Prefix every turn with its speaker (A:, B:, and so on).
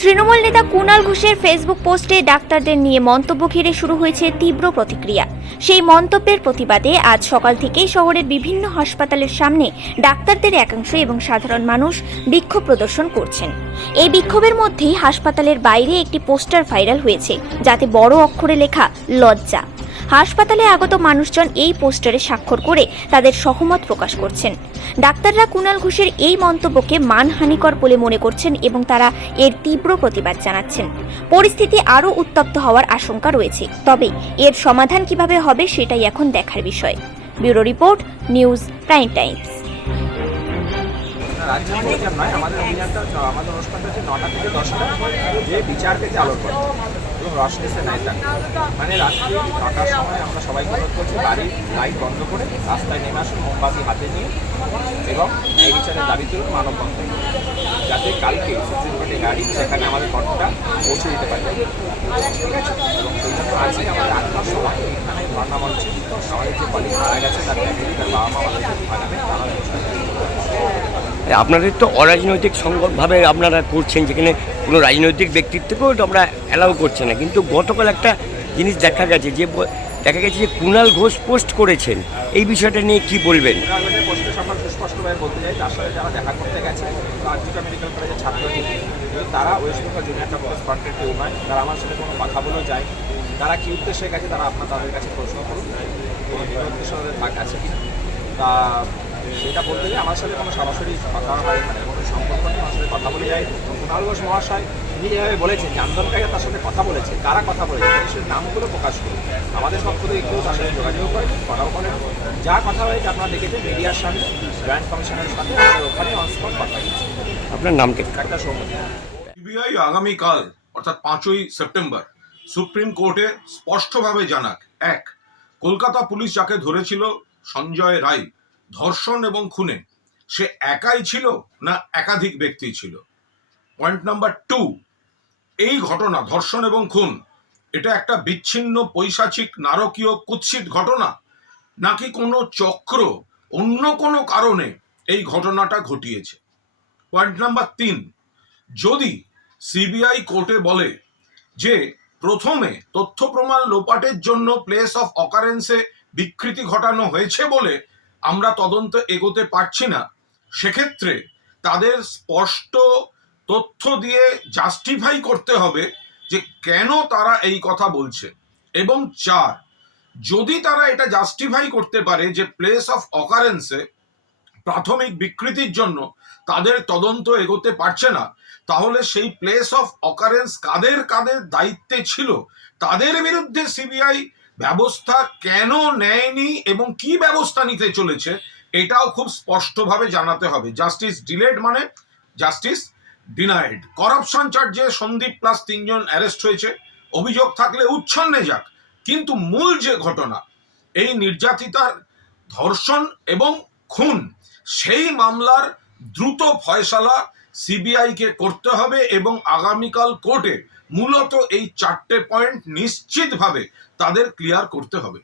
A: তৃণমূল নেতা কুণাল ঘোষের ফেসবুক পোস্টে ডাক্তারদের নিয়ে মন্তব্য ঘিরে শুরু হয়েছে তীব্র প্রতিক্রিয়া। সেই মন্তব্যের প্রতিবাদে আজ সকাল থেকেই শহরের বিভিন্ন হাসপাতালের সামনে ডাক্তারদের একাংশ এবং সাধারণ মানুষ বিক্ষোভ প্রদর্শন করছেন। এই বিক্ষোভের মধ্যেই হাসপাতালের বাইরে একটি পোস্টার ভাইরাল হয়েছে, যাতে বড় অক্ষরে লেখা, লজ্জা। হাসপাতালে আগত মানুষজন এই পোস্টারে স্বাক্ষর করে তাদের সহমত প্রকাশ করছেন। ডাক্তাররা কুণাল ঘোষের এই মন্তব্যকে মানহানিকর বলে মনে করছেন এবং তারা এর তীব্র প্রতিবাদ জানাচ্ছেন। পরিস্থিতি আরও উত্তপ্ত হওয়ার আশঙ্কা রয়েছে। তবে এর সমাধান কীভাবে হবে সেটাই এখন দেখার বিষয়। Bureau report, news prime times.
B: রাজ্যের প্রোগ্রাম নয়, আমাদের অভিযানটা আমাদের অনুষ্ঠানটা হচ্ছে নটা থেকে দশটা, যে বিচার পেতে আলোর করে এবং রসনেসে নাই থাকে মানে রাত্রি নটার সময় আমরা সবাইকে অনুরোধ করছি বাড়ির লাইট বন্ধ করে রাস্তায় নেমে আসুন, মোমবাতি হাতে নিয়ে এবং এই বিচারের দাবি তুলুন, মানববন্ধন যাতে কালকে সুপ্রিম কোর্টের গাড়ি সেখানে আমাদের ঘটনাটা পৌঁছে দিতে পারে। ঠিক আছে? আজকে আমাদের আটটার সময় এখানে ধর্ণা মঞ্চে আমাদের যে কলিগ মারা গেছে তার ফ্যামিলি তার বাবা মা আমাদের
C: আপনাদের তো অরাজনৈতিক সংগঠনভাবে আপনারা করছেন, যেখানে কোনো রাজনৈতিক ব্যক্তিত্বকেও তো আমরা অ্যালাউ করছে না। কিন্তু গতকাল একটা জিনিস দেখা গেছে, যে দেখা গেছে যে কুণাল ঘোষ পোস্ট করেছেন। এই বিষয়টা নিয়ে কি বলবেন?
B: দেখা করতে গেছে তারা আমার সাথে তারা কি উদ্দেশ্যে গেছে, তারা আপনার তাদের কাছে প্রশ্ন করুন কোনো তা সেটা বলতে গেলে আমার সাথে কোনো সরাসরি কথা হয় মানে কোনো সম্পর্ক নেই আমার সাথে কথা বলে যায়। কুণাল ঘোষ মহাশয় তিনি যেভাবে বলেছেন যে আন্দোলনকারীরা তার সাথে কথা বলেছে। কারা কথা বলেছে? সেই নামগুলো প্রকাশ করুন। আমাদের পক্ষ থেকে কেউ তার সাথে যোগাযোগ করে কথাও বলে যা কথা হয়েছে আপনারা দেখেছেন মিডিয়ার সামনে জয়েন্ট কমিশনের সাথে আমাদের ওখানে অনস্পট কথা হয়েছে।
C: আপনার নামকে
B: একটা সৌমতি
D: সিবিআই আগামীকাল অর্থাৎ পাঁচই সেপ্টেম্বর সুপ্রিম কোর্টে স্পষ্টভাবে জানাক এক কলকাতা পুলিশ যাকে ধরেছিল সঞ্জয় রায় ধর্ষণ এবং খুনে, সে একাই ছিল না একাধিক ব্যক্তি ছিল? পয়েন্ট নাম্বার টু এই ঘটনা, ধর্ষণ এবং খুন, এটা একটা বিচ্ছিন্ন, পৈশাচিক, নারকীয়, কুৎসিত ঘটনা? নাকি কোনো চক্র অন্য কোনো কারণে এই ঘটনাটা ঘটিয়েছে? পয়েন্ট নাম্বার তিন, যদি সিবিআই কোর্টে বলে যে প্রথমে তথ্য প্রমাণ লোপাটের জন্য প্লেস অফ অকারেন্সে বিকৃতি ঘটানো হয়েছে বলে আমরা তদন্ত এগোতে পারছি না, সেক্ষেত্রে তাদের স্পষ্ট তথ্য দিয়ে জাস্টিফাই করতে হবে যে কেন তারা এই কথা বলছে। এবং চার, যদি তারা এটা জাস্টিফাই করতে পারে যে প্লেস অফ অকারেন্সে প্রাথমিক বিকৃতির জন্য তাদের তদন্ত এগোতে পারছে না, তাহলে সেই প্লেস অফ অকারেন্স কাদের কাদের দায়িত্বে ছিল, তাদের বিরুদ্ধে সিবিআই ব্যবস্থা কেন নেয়নি এবং কি ব্যবস্থা নিতে চলেছে, এটাও খুব স্পষ্টভাবে জানাতে হবে। জাস্টিস ডিলেড মানে জাস্টিস ডিনাইড। করাপশন চার্জে সন্দীপ প্লাস তিনজন অ্যারেস্ট হয়েছে, অভিযোগ থাকলে উচ্ছন্নে যাক। কিন্তু মূল যে ঘটনা, এই নির্যাতিতার ধর্ষণ এবং খুন, সেই মামলার দ্রুত ফয়সালা সিবিআইকে করতে হবে এবং আগামীকাল কোর্টে মূলত এই চারটে পয়েন্ট নিশ্চিতভাবে তাদের ক্লিয়ার করতে হবে।